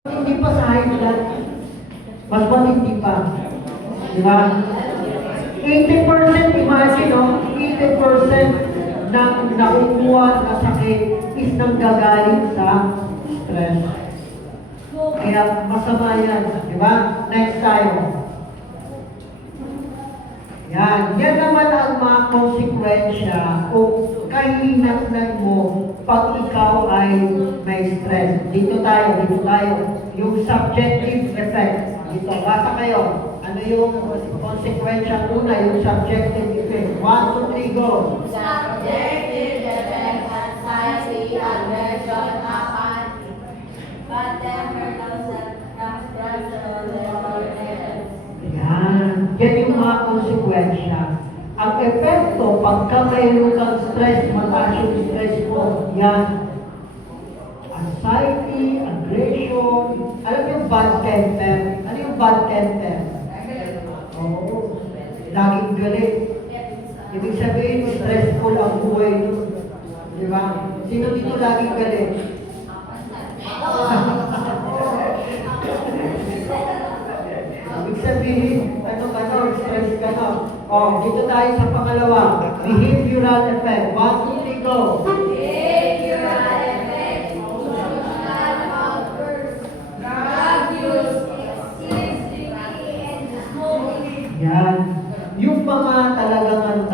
Hindi pa sa high blood, mas matindi pa. Di ba? 80%, imagine, no? 80% ng nakukuha na sakit is nanggagaling sa stress. Kaya masama yan. Di ba? Next tayo. Yan. Yan naman ang mga konsekwensya o kahinatnan mo pag ikaw ay may stress. Dito tayo. Yung subjective effect. Dito, basa kayo. Ano yung konsekwensya una? Yung subjective effect. 1, 2, 3, go. Subjective effect, anxiety, aggression, apathy, whatever those Yan. Yan yung mga konsekwensya. Ang epekto, pagka mayroon kang stress, mataas yung stress mo, yan. Anxiety, aggression, alam yung bad temper? Ano yung bad temper? Oo. Laging galit. Ibig sabihin, stressful ang buhay nyo. Di ba? Sino dito laging galit? Ibig sabihin, stress ka na. Dito tayo sa pangalawa. Behavioral effect. 1, 2, 3, go. Behavioral effect, emotional outbursts, drug use, excessivity, and smoking. Yan. Yung mga talagang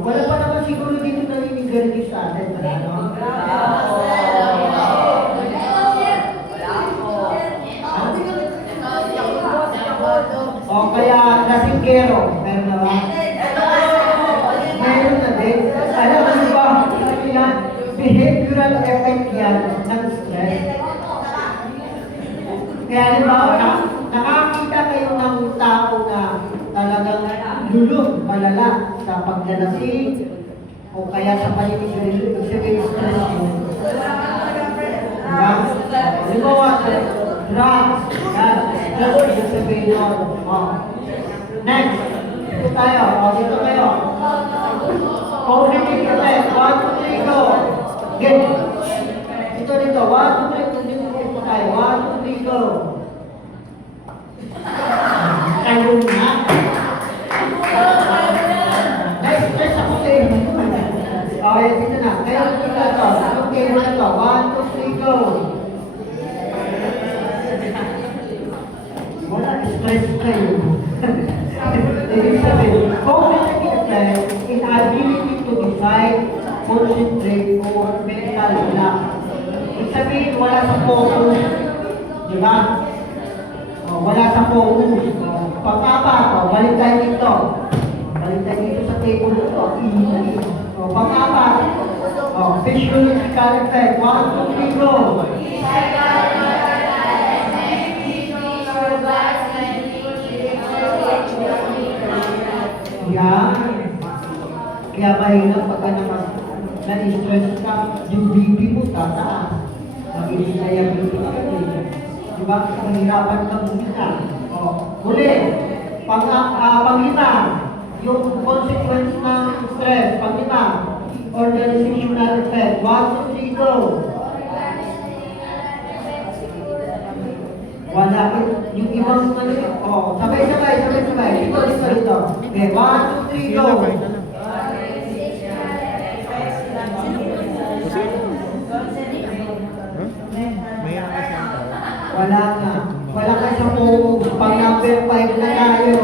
wala pa naman siguro dito naninigarilyo sa atin. Ano? Kaya lasinggero. Meron na ba? Meron na din. Alam mo ba? Yan. Behavioral effect yan ng stress. Kaya halimbawa, nakakita kayo ng tao na talagang lulong, malala sa paglalasing o kaya sa paninigarilyo. Ibig sabihin stress yun. Halimbawa, drugs. Yan. Drugs, ibig sabihin yun. Next. Dito tayo. Dito kayo. Cognitive effect. 1, 2, 3, go. Get. Dito. 1, 2, 3. Dito tayo. 1, 2, 3, go. Kayo na. Next, stress ako sa inyo. Okay, dito na. Kayo dito na ito. Anong kayo na ito? 1, 2, 3, go. Wala, stress kayo. Ibig sabihin, cognitive effect is ability to decide, concentrate, or mental block. Ibig sabihin, wala sa focus. Di ba? Wala sa focus. Pag-apat, balik tayo dito. Balik tayo dito sa table ito. Pag-apat, physiological effect. 1, 2, 3, go. Yan. Kaya mahirap pagka naman na-stress ka, yung BP mo tataas. Magiging diabetes ka rin. Diba? Mahirapan kang umita. Huli. Panglima, yung consequence ng stress. Panglima, organizational effect. 1, 2, 3, go. Wala. Yung ibang sabay-sabay. Dito. Okay, 1, 2, 3, go. Wala na. Wala ka sa focus. Pag number 5 na tayo.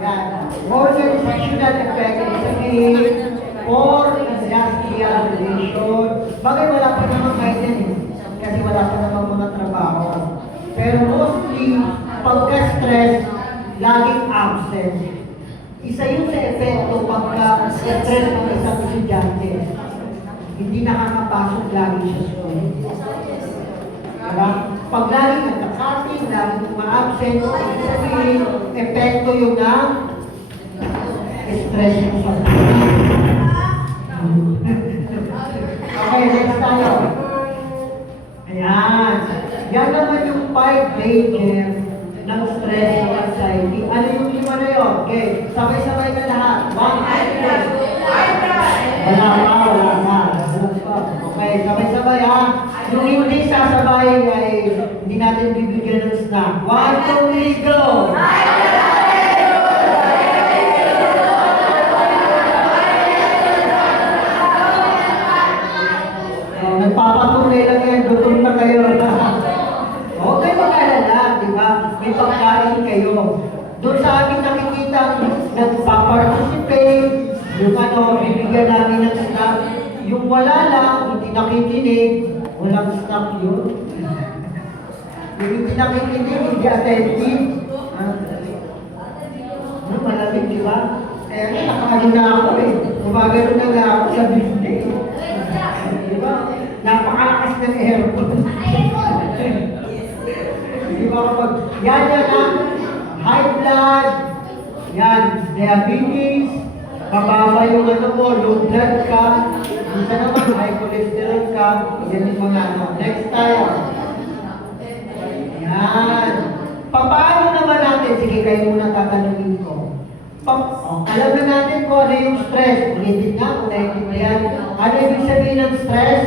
Yan. Organizational effect is sabihin or industrial relation. Bakit wala pa naman kahit yan eh? Kasi wala pa naman mga trabaho. Pero mostly, pagka-stress, laging absent. Isa yun sa epekto pagka-stress ng isang estudyante. Hindi nakakapasok lagi sa school. Diba? Pag lagi nagkakating, lagi ma-absent, ibig sabihin, epekto yun ng stress mo sa school. Okay, next tayo. Ayan. Yan naman yung 5 stages ng stress o anxiety. Ano yung 5 na yun? Okay, sabay-sabay na lahat. 1, 2, 3. Wala pa. Okay. Okay, sabay-sabay ha. Yung hindi sasabay ay hindi natin bibigyan ng snack. 1, 2, 3, go! Oh, nagpapatunay lang yan, gutom na kayo. Huwag kayo mag-alala, di ba? May pagkain kayo. Doon sa ating nakikita, nagpa-participate, yung bibigyan namin ng snack. Yung wala lang, hindi nakikinig, walang snack yun. Yung hindi nakikinig, hindi attentive. Malamig, di ba? Kaya nakakano na ako eh. Gumagano na nga ako sa building. Di ba? Napakalakas ng aircon. Di ba kapag yan ang high blood, yan, diabetes, mababa yung mo, low blood ka, isa naman high cholesterol ka, yan yung mga Next tayo. Yan. Paano naman natin, sige kayo muna tatanungin ko. Alam na natin kung ano yung stress. Ulitin nga, kung naiintindihan. Ano ibig sabihin ng stress?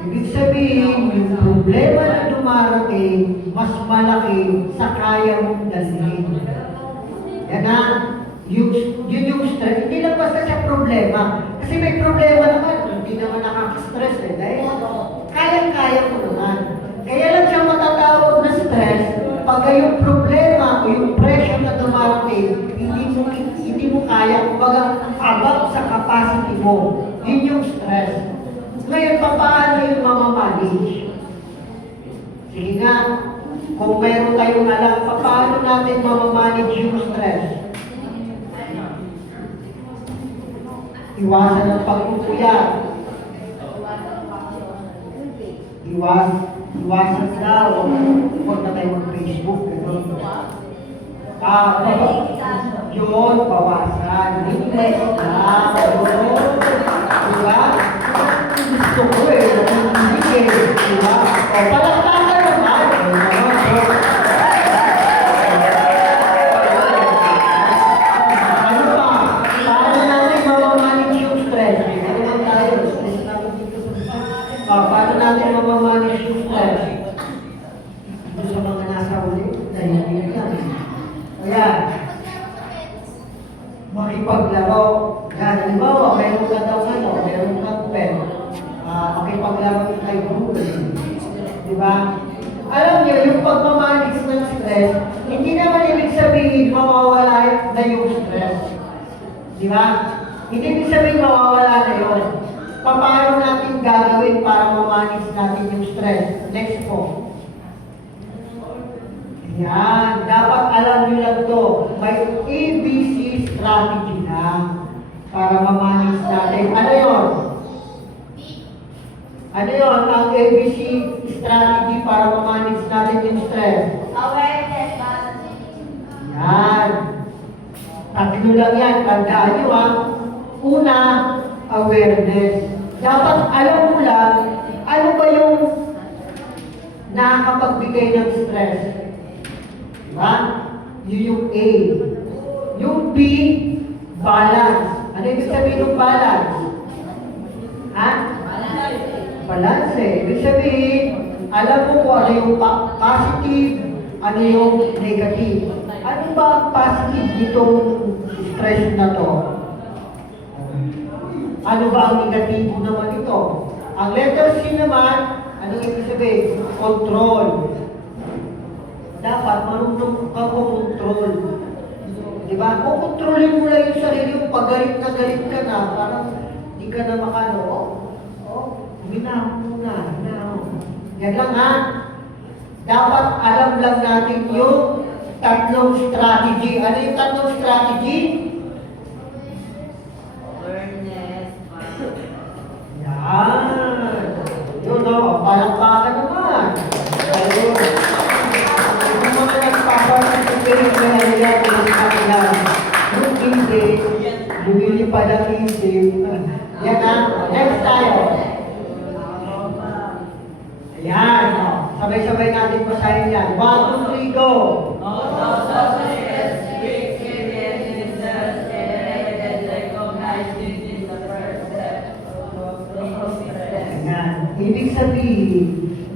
Ibig sabihin, yung problema na dumarating, mas malaki sa kaya mong dalhin. Yan na, yun yung stress. Hindi lang basta siya problema. Kasi may problema naman, hindi naman nakaka-stress eh. Dahil kayang-kaya mo naman. Kaya lang siya matatawag na stress pag yung problema o yung pressure na dumarating, hindi mo kaya, kumbaga, above sa capacity mo. Yun yung stress. Ngayon, paano yung mamamanage? Sige nga, kung meron tayong alam, paano natin mamamanage yung stress? Iwasan ng pagpupuyat. Iwasan na, huwag na tayo mag-Facebook. Yun, bawasan. Minimize na. Yun. Diba? Gusto ko eh. Hindi eh. Diba? O, palakpakan naman. Ano pa? Paano natin mamamanage yung stress? Ano naman tayo? Stress natin dito sa paano natin mamamanage yung stress? Ito sa mga nasa uli, dahil yan. Ayan. Makipaglaro. Yan, halimbawa, meron ka daw meron kang pen. Makipaglaro yung kay group. Diba? Alam niyo, yung pagmamanage ng stress, hindi naman ibig sabihin mawawala na yung stress. Diba? Hindi ibig sabihin mawawala na yun. Paano natin gagawin para mamanage natin yung stress? Next po. Yan. Dapat alam nyo lang to. May ABC strategy na para mamanage natin. Ano yun? Ano yun? Ang ABC strategy para mamanage natin yung stress. Awareness. Yan. Tatlo lang yan. Tandaan nyo ha. Una, awareness. Dapat alam mo lang, ano ba yung nakakapagbigay ng stress? Diba? Yun yung A. Yung B, balance. Ano ibig sabihin ng balance? Ha? Balance eh. Ibig sabihin, alam mo kung ano yung positive, ano yung negative. Ano ba ang positive nitong stress na to? Ano ba ang negatibo naman ito? Ang letter C naman, anong ibig sabihin? Control. Dapat marunong ka control. Diba? Kung kontrolin mo lang yung sarili mo, pag galit ka na, parang hindi ka na makano. Minahon mo na. Yan lang ha. Dapat alam lang natin yung tatlong strategy. Ano yung tatlong strategy? Yan. Yun o, palakpakan naman. Ayun. Yung mga nagpaparticipate na nila yung kanilang yung hindi, lumilipad ang isip. Yan na. Next tayo. Ayan. Sabay-sabay natin basahin yan. 1, 2, 3, go! We experience in the recognize Ibig sabihin,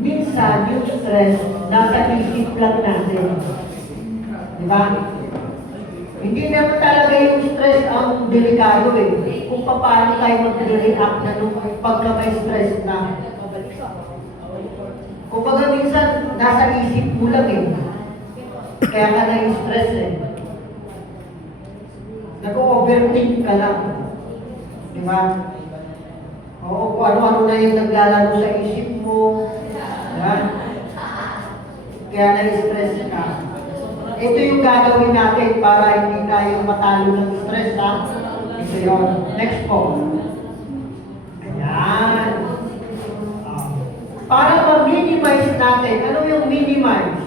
minsan yung stress nasa isip lang natin. Di ba? Hindi naman talaga yung stress ang delikado eh. Kung paano tayo mag-react na nung pagka may stress na. Kung baga minsan, nasa isip mo lang eh. Kaya ka na-stress eh. Nag-overthink ka lang. Di ba? Oo, kung ano-ano na yung naglalaro sa isip mo. Yan. Kaya na-stress ka. Ito yung gagawin natin para hindi tayo matalo ng stress, ha? Ito yun. Next po. Ayan. Para ma-minimize natin, ano yung minimize?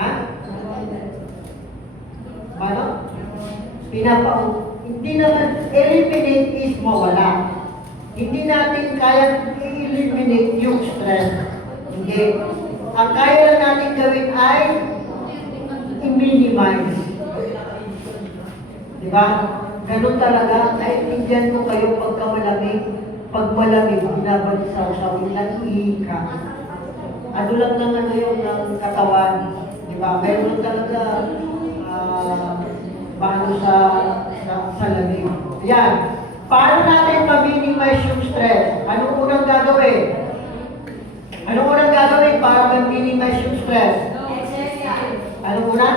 Ha? Ano? Hindi naman, eliminate is mawala. Hindi natin kaya i-eliminate yung stress. Hindi. Ang kaya lang natin gawin ay i-minimize. Diba? Ganun talaga. Naintindihan ko kayo pagka malamig. Pag malamig, binabagsaw-sawin lang ihika. Ano lang naman yung ng katawan. Diba? Meron talaga paano sa lamig. Yan. Paano natin ma-minimize yung stress? Anong unang gagawin? Anong unang gagawin para ma-minimize yung stress? Anong una?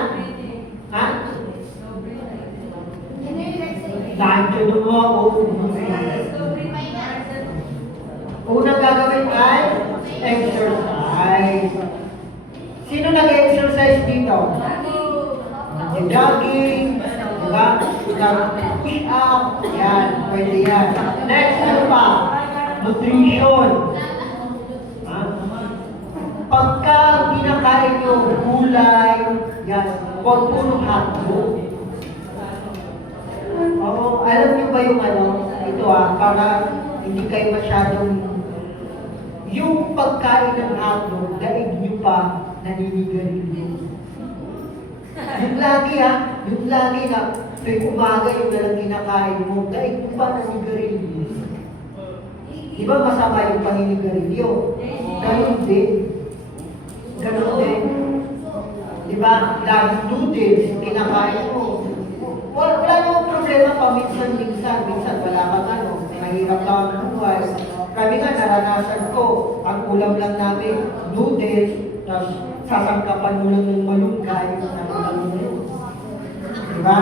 Ha? Nandiyo mo ako. Unang gagawin ay exercise. Sino nag-exercise dito? Jogging, diba? Push up, yan, pwede yan. Next, ano pa? Nutrition. Pagka kinakain nyo gulay, yan, huwag puro hotdog. Oo, alam nyo ba yung ano, ito para hindi kayo masyadong, yung pagkain ng hotdog, daig nyo pa naninigarilyo. Yung lagi yung lagi na, tuwing umaga yung nalang kinakain mo, daig nyo pa naninigarilyo. Di ba masama yung paninigarilyo? Ganun din. Ganun din. Di ba? Laging noodles, kinakain mo. Wala yung problema pa minsan wala kang ano, mahirap lang ang buhay. Kami nga naranasan ko, ang ulam lang namin, noodles, tapos sasangkapan mo lang ng malunggay, di ba?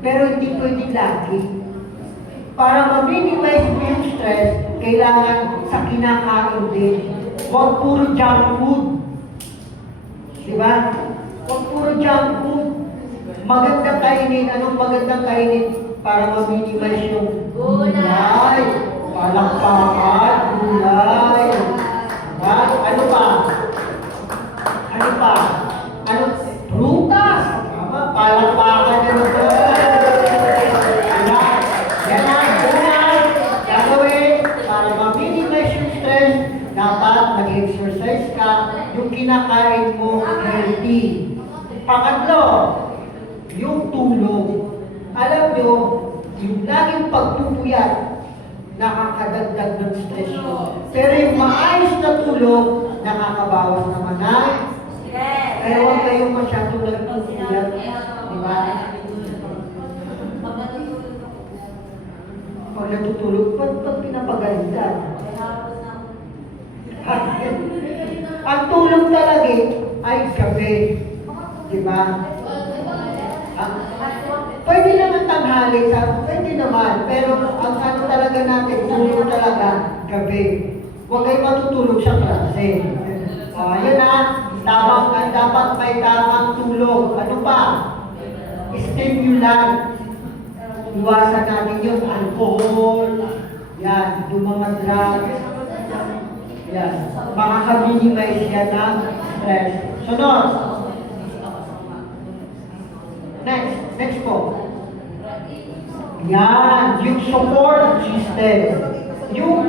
Pero hindi pwede lagi. Para ma-minimize mo yung stress, kailangan sa kinakain din. Huwag puro junk food. Diba? Huwag puro junk food. Magandang kainin. Anong magandang kainin para ma-minimize yung gulay? Palakpakan, gulay. Diba? Ano pa? Ano pa? Ano? Prutas. Tama? Palakpakan na naman. Diba? Yan ang unang gagawin para ma-minimize yung stress. Dapat mag-exercise ka, yung kinakain mo healthy. Pangatlo, yung tulog. Alam nyo, yung laging pagpupuyat, nakakadagdag ng stress mo. Pero yung maayos na tulog, nakakabawas naman na. Kaya huwag kayong masyadong nagpupuyat. Diba? Pag natutulog, ba't pinapagalitan? Ang tulog talaga ay gabi. Diba? Pwede naman tanghali, pwede naman. Pero ang ano talaga natin, tulog talaga gabi. Huwag kayo matutulog sa klase. Yan dapat may tamang tulog. Ano pa? Stimulant. Iwasan natin yung alcohol. Yan, yung mga drugs. Yan. Makaka-minimize yan ng stress. Sunod. Next po. Yan, yung support system. Yung,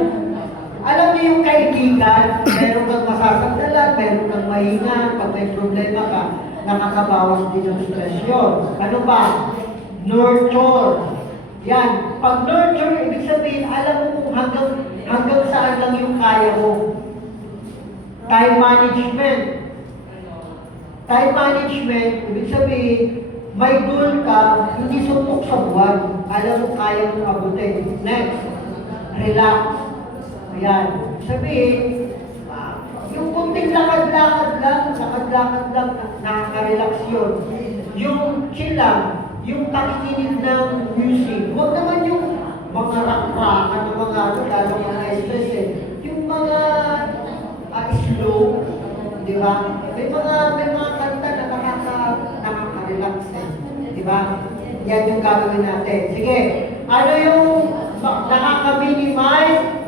alam niyo yung kaibigan, meron kang masasandalan, meron kang mahingan, pag may problema ka, nakakabawas din ng stress yun. Ano ba? Nurture. Yan. Pag nurture, ibig sabihin, alam mo kung hanggang saan lang yung kaya mo. Time management. Time management, ibig sabihin, may goal ka, hindi suntok sa buwan. Alam mo, kaya mo abutin. Next, relax. Ayan. Sabihin, yung kunting lakad-lakad lang, nakaka-relax yun. Yung chill lang, yung pakikinig ng music. Huwag naman yung mga rock-rockan ng mga lalo mga stress eh. Yung mga slow, di ba? May mga kanta na nakaka-relax eh. Di ba? Yan yung gagawin natin. Sige, ano yung nakaka-minimize?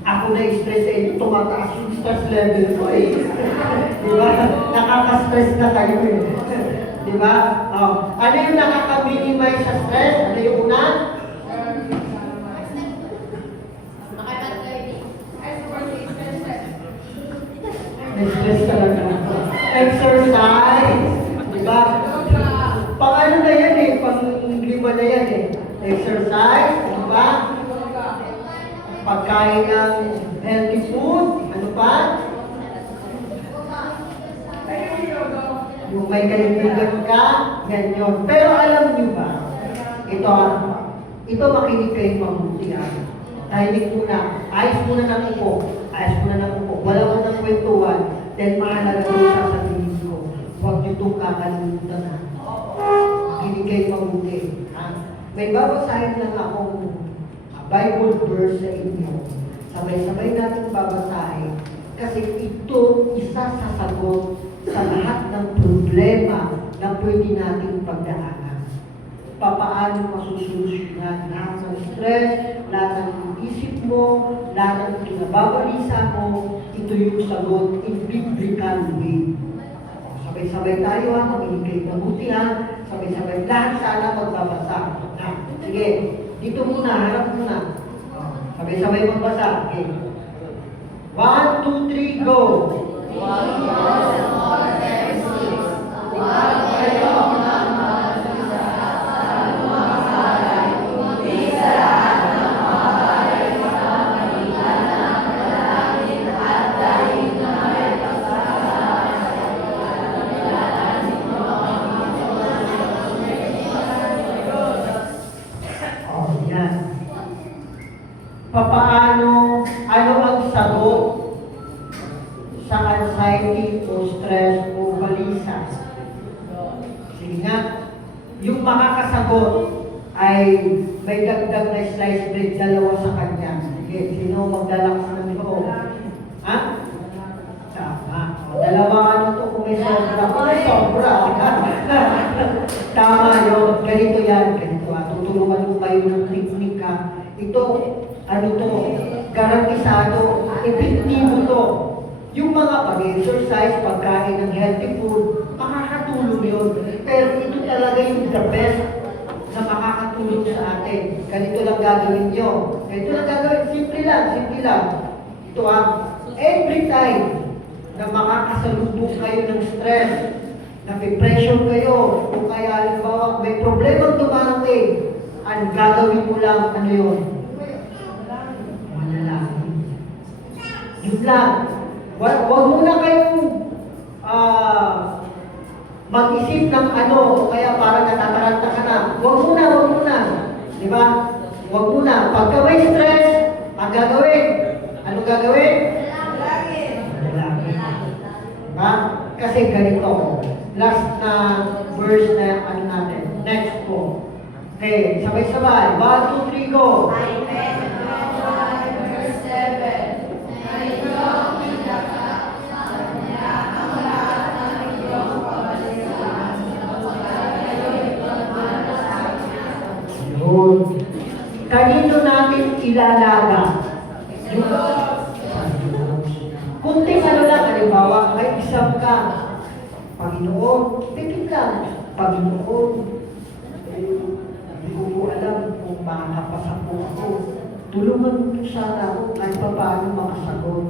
Ako na-stress eh, tumataas yung stress level ko eh. Di ba? Nakaka-stress na kayo eh. Di ba? Oh. Ano yung nakaka-minimize sa stress? Ano yung una? Stress talaga. Exercise. Di ba? Pang ano na yan eh, pang lima na yan eh. Exercise, di ba? Pagkain ng healthy food, ano pa? Yung may kaibigan ka, yan yun. Pero alam niyo ba, ito makinig kayo mabuti ha. Tahimik muna, ayos muna ng upo, wala mo ng kwentuhan, then mahalaga ko sasabihin ko, huwag niyo itong kakalimutan ha. Makinig kayo mabuti. Ha? May babasahin lang akong Bible verse sa inyo. Sabay-sabay natin babasahin kasi ito isa sa sagot sa lahat ng problema na pwede natin pagdaanan. Papaano masusolusyonan lahat ng stress, lahat ng isip mo, lahat ng kinababalisa mo, ito yung sagot in biblical way. Sabay-sabay tayo ha, makinig kayo mabuti ha, sabay-sabay lahat sana magbabasa. Sige. Dito muna, harap muna. Sabay-sabay magbasa. Okay. 1, 2, 3, go! Papaano, ano ang sagot sa anxiety o stress o balisa? Sige nga, yung makakasagot ay may dagdag na slice bread, dalawa sa kanya. Sige, sino magdala sa nito? Ha? Tama. O, dalawa ano to kung may sobra. Kung may sobra. Tama yun. Ganito yan. Ganito. Tutulungan mo kayo ng teknik ha. Ito, ano to, garantisado, epektibo to. Yung mga pag-exercise, pagkain ng healthy food, makakatulong yun. Pero ito talaga yung the best na makakatulong sa atin. Ganito lang gagawin nyo. Ganito lang gagawin. Simple lang. Ito every time na makakasalubong kayo ng stress, na-pressure kayo, o kaya halimbawa may problema dumarating, ang gagawin mo lang, ano yun? Yun lang. Huwag muna kayong mag-isip ng ano, kaya parang natataranta ka na. Huwag muna. Di ba? Huwag muna. Pagka may stress, ang gagawin. Anong gagawin? Dalangin. Diba? Kasi ganito. Last na verse na ano natin. Next po. Okay, sabay-sabay. 1, 2, 3, go! Kanino natin ilalaga? Kunting ano lang, halimbawa, may isang ka. Panginoon, tikit lang. Panginoon, hindi ko po alam kung makakapasa po ako. Tulungan mo sana ako kahit pa paano makasagot.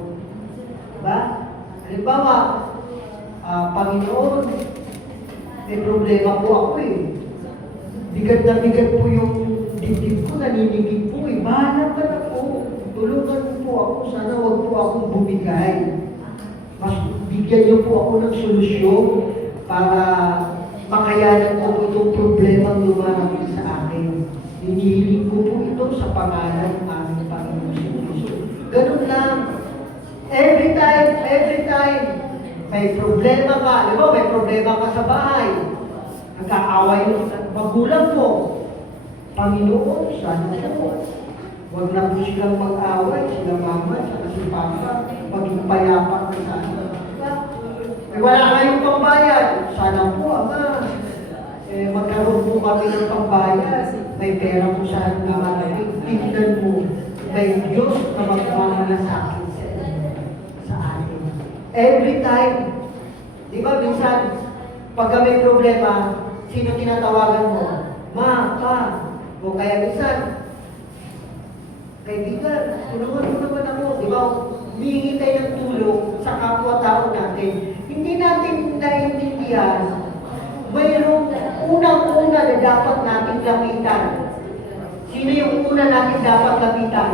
Diba? Halimbawa, Panginoon, may problema po ako eh. bigat na bigat po yung dibdib ko, naninigig po eh. Bahala ka na po. Tulungan mo po ako. Sana wag po akong bumigay. Mas bigyan niyo po ako ng solusyon para makayanan ko po itong problemang lumarapit sa akin. Hinihiling ko po ito sa pangalan ng aming Panginoon sa Kristo. Ganun lang. Every time, may problema ka. Di ba, may problema ka sa bahay. Nagkaaway yung magulang mo. Panginoon, sana po. Huwag na po silang mag-away, sila mama, sila si papa, maging payapa ka sana. Eh, wala kayong pambayad. Sana po, ama, magkaroon po kami ng pambayad. May pera po saan na malapit. Tingnan mo, may Diyos na magmamalasakit sa atin. Every time, di ba minsan, pagka may problema, sino tinatawagan mo? Ma, pa, o kaya minsan, kaibigan, tulungan mo naman ako, di ba? Humingi tayo ng tulong sa kapwa-tao natin. Hindi natin naiintindihan, mayroong unang-una na dapat natin lapitan. Sino yung una natin dapat lapitan?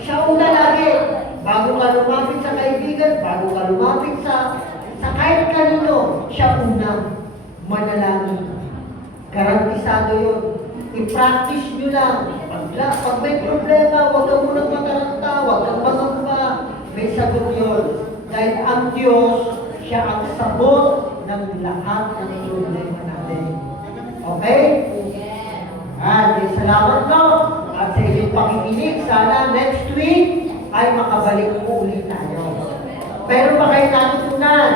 Siya una lagi. Bago ka lumapit sa kaibigan, bago ka lumapit sa kahit kanino, siya una. Manalangin. Garantisado yun. I-practice nyo lang. Pag may problema, huwag ka munang mataranta, huwag kang masamba. May sagot yun. Dahil ang Diyos, siya ang sagot ng lahat ng problema natin. Okay? Salamat no. At sa inyong pakikinig, sana next week ay makabalik po ulit tayo. Pero ba kayo natutunan?